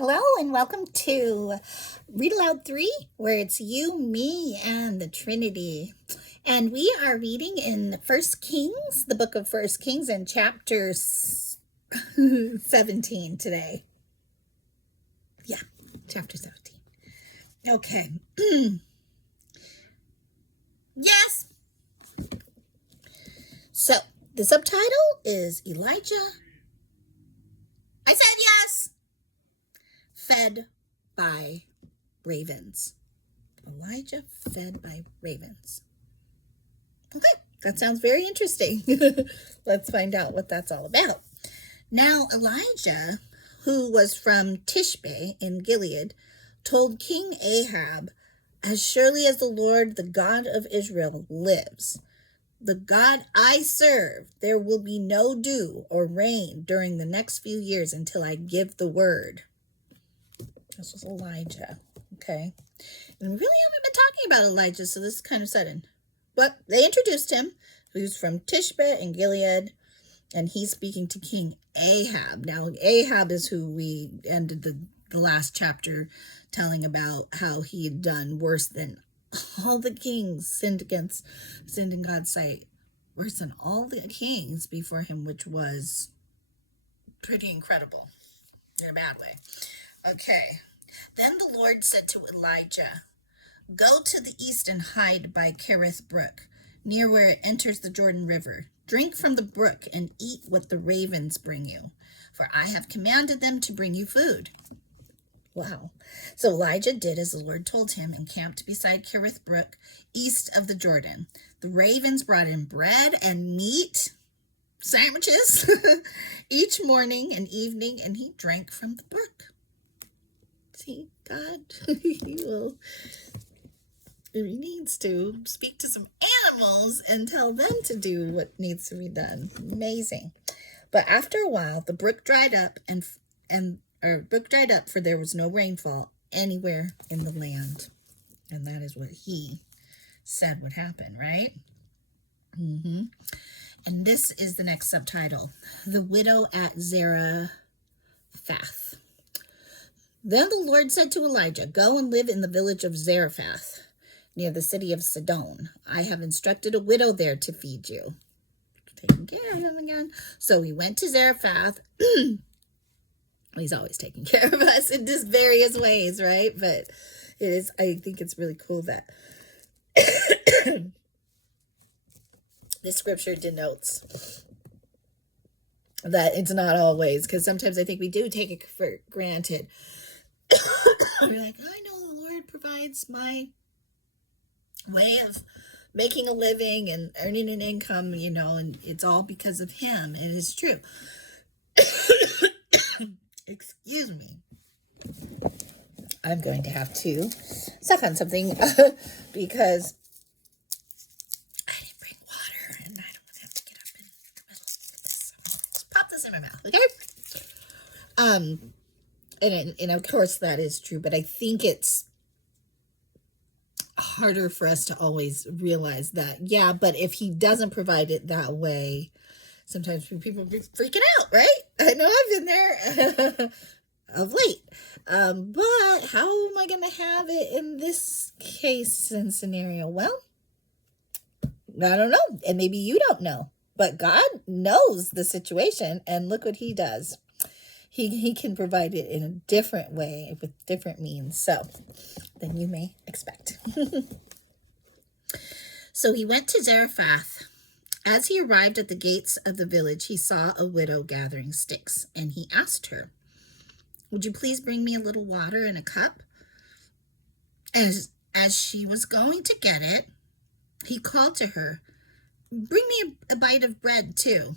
Hello and welcome to Read Aloud 3, where it's you, me, and the Trinity. And we are reading in First Kings, the book of First Kings, and chapter 17 today. Yeah, chapter 17. Okay. Yes! So, the subtitle is Elijah. I said yes! Fed by ravens. Elijah fed by ravens. Okay, that sounds very interesting. Let's find out what that's all about. Now, Elijah, who was from Tishbe in Gilead, told King Ahab, "As surely as the Lord, the God of Israel, lives, the God I serve, there will be no dew or rain during the next few years until I give the word." This was Elijah, okay? And we really haven't been talking about Elijah, so this is kind of sudden. But they introduced him. He's from Tishbe in Gilead, and he's speaking to King Ahab. Now, Ahab is who we ended the last chapter telling about how he had done worse than all the kings, sinned in God's sight, worse than all the kings before him, which was pretty incredible in a bad way. Okay. Then the Lord said to Elijah, "Go to the east and hide by Kerith Brook, near where it enters the Jordan River. Drink from the brook and eat what the ravens bring you, for I have commanded them to bring you food." Wow. So Elijah did as the Lord told him and camped beside Kerith Brook, east of the Jordan. The ravens brought in bread and meat, sandwiches, each morning and evening, and he drank from the brook. See, God, he needs to speak to some animals and tell them to do what needs to be done. Amazing. But after a while, the brook dried up for there was no rainfall anywhere in the land. And that is what he said would happen, right? And this is the next subtitle, The Widow at Zarephath. Then the Lord said to Elijah, "Go and live in the village of Zarephath, near the city of Sidon. I have instructed a widow there to feed you." Taking care of him again. So he went to Zarephath. He's always taking care of us in just various ways, right? But I think it's really cool that this scripture denotes that it's not always, because sometimes I think we do take it for granted. We're like, I know the Lord provides my way of making a living and earning an income, and it's all because of him. And it's true. Excuse me. I'm going to have to suck on something because I didn't bring water and I don't want to have to get up in the middle of this. Just pop this in my mouth, okay? And of course that is true, but I think it's harder for us to always realize that, yeah, but if he doesn't provide it that way, sometimes people be freaking out, right? I know I've been there of late. But how am I going to have it in this case and scenario? Well, I don't know. And maybe you don't know, but God knows the situation, and look what he does. He can provide it in a different way with different means than you may expect. So he went to Zarephath. As he arrived at the gates of the village, he saw a widow gathering sticks, and he asked her, "Would you please bring me a little water in a cup?" As she was going to get it, he called to her, "Bring me a bite of bread too."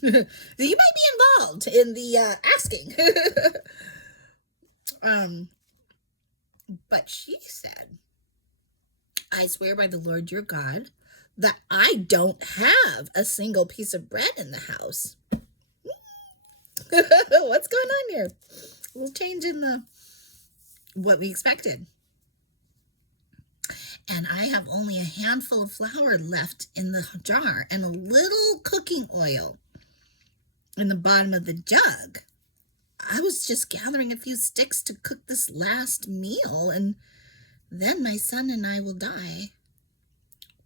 You might be involved in the asking. But she said, "I swear by the Lord your God that I don't have a single piece of bread in the house." What's going on here? A little change in what we expected. "And I have only a handful of flour left in the jar and a little cooking oil in the bottom of the jug. I was just gathering a few sticks to cook this last meal, and then my son and I will die.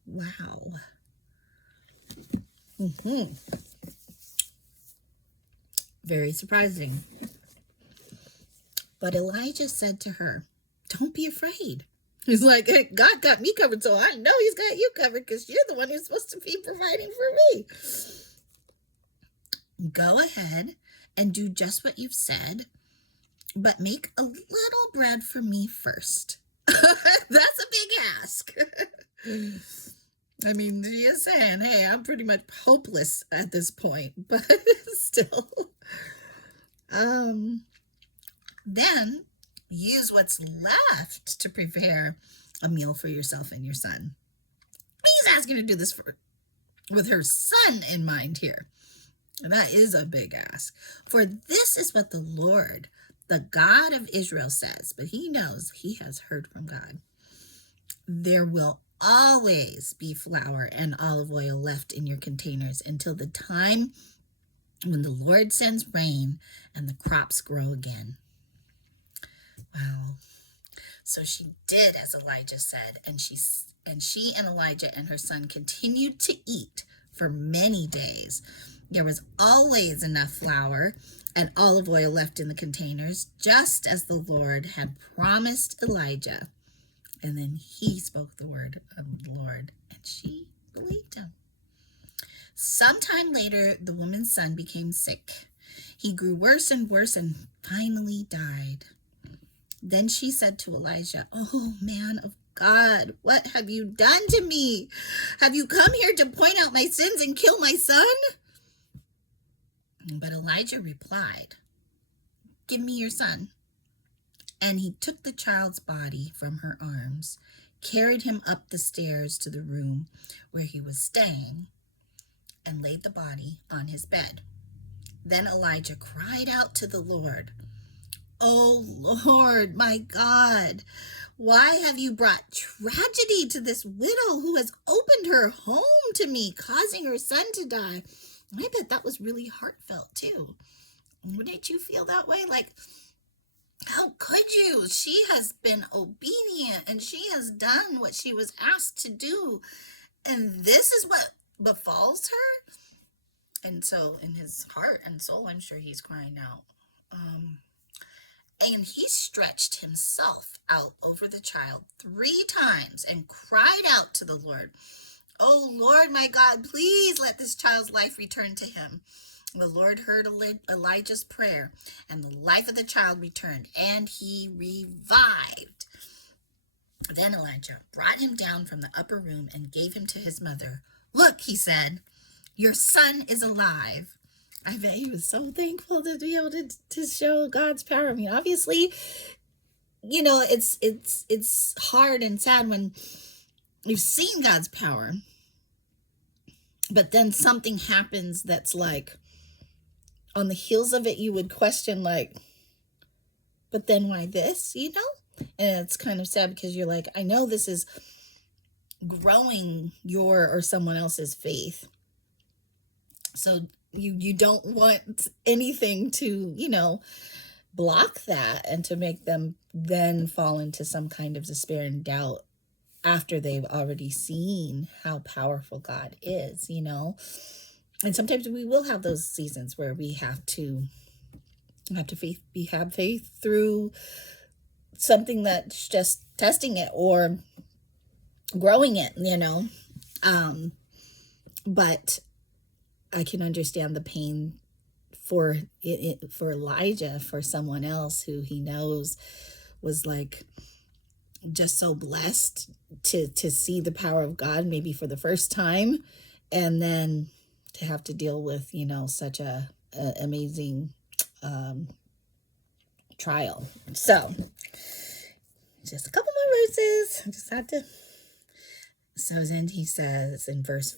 Wow. Very surprising. But Elijah said to her, don't be afraid. He's like, hey, God got me covered, so I know he's got you covered because you're the one who's supposed to be providing for me. Go ahead and do just what you've said, but make a little bread for me first. That's a big ask. I mean, she is saying, hey, I'm pretty much hopeless at this point, but still. Then use what's left to prepare a meal for yourself and your son. He's asking her to do this with her son in mind here. And that is a big ask. For this is what the Lord, the God of Israel, says. But he knows he has heard from God. There will always be flour and olive oil left in your containers until the time when the Lord sends rain and the crops grow again. Wow. So she did as Elijah said, and she and Elijah and her son continued to eat for many days. There was always enough flour and olive oil left in the containers, just as the Lord had promised Elijah. And then he spoke the word of the Lord, and she believed him. Sometime later, the woman's son became sick. He grew worse and worse and finally died. Then she said to Elijah, oh, man of God, what have you done to me? Have you come here to point out my sins and kill my son? But Elijah replied, give me your son. And he took the child's body from her arms, carried him up the stairs to the room where he was staying, and laid the body on his bed. Then Elijah cried out to the Lord, oh Lord, my God, why have you brought tragedy to this widow who has opened her home to me, causing her son to die? I bet that was really heartfelt too. Wouldn't you feel that way? Like, how could you? She has been obedient and she has done what she was asked to do. And this is what befalls her? And so in his heart and soul, I'm sure he's crying out. And he stretched himself out over the child 3 times and cried out to the Lord, oh Lord, my God, please let this child's life return to him. The Lord heard Elijah's prayer, and the life of the child returned, and he revived. Then Elijah brought him down from the upper room and gave him to his mother. Look, he said, your son is alive. I bet he was so thankful to be able to show God's power. I mean, obviously, you know, it's hard and sad when you've seen God's power, but then something happens that's like, on the heels of it, you would question, like, but then why this, you know? And it's kind of sad because you're like, I know this is growing your or someone else's faith. So you don't want anything to, you know, block that and to make them then fall into some kind of despair and doubt after they've already seen how powerful God is, you know? And sometimes we will have those seasons where we have to have faith through something that's just testing it or growing it, you know. But I can understand the pain for Elijah, for someone else who he knows was like just so blessed to see the power of God maybe for the first time, and then to have to deal with, you know, such a amazing trial. So just a couple more verses. I just had to. So then he says in verse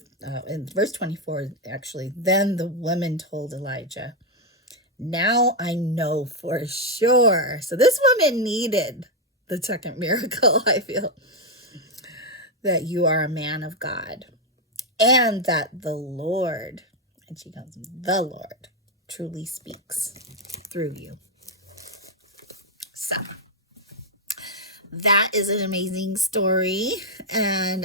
24, actually, then the woman told Elijah, now I know for sure. So this woman needed the second miracle, I feel, that you are a man of God, and that the Lord, and she calls him the Lord, truly speaks through you. So that is an amazing story. And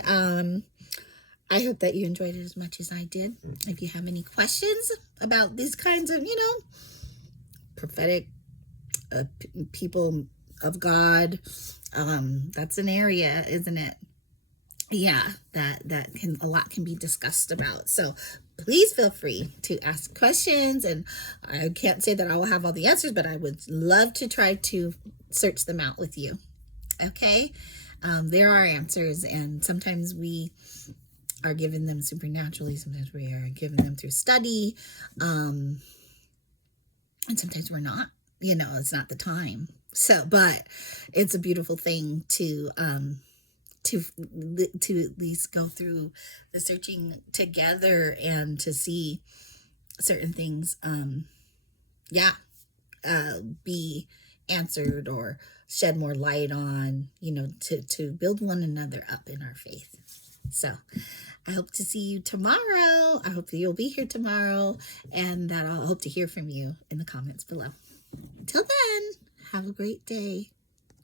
I hope that you enjoyed it as much as I did. If you have any questions about these kinds of, prophetic people of God, that's an area, isn't it? Yeah, that can, a lot can be discussed about. So please feel free to ask questions, and I can't say that I will have all the answers, but I would love to try to search them out with you. Okay, there are answers, and sometimes we are given them supernaturally, sometimes we are given them through study, and sometimes we're not. It's not the time. So, but it's a beautiful thing to at least go through the searching together and to see certain things be answered or shed more light on, to build one another up in our faith. So I hope to see you tomorrow. I hope that you'll be here tomorrow, and that I'll hope to hear from you in the comments below. Until then, have a great day.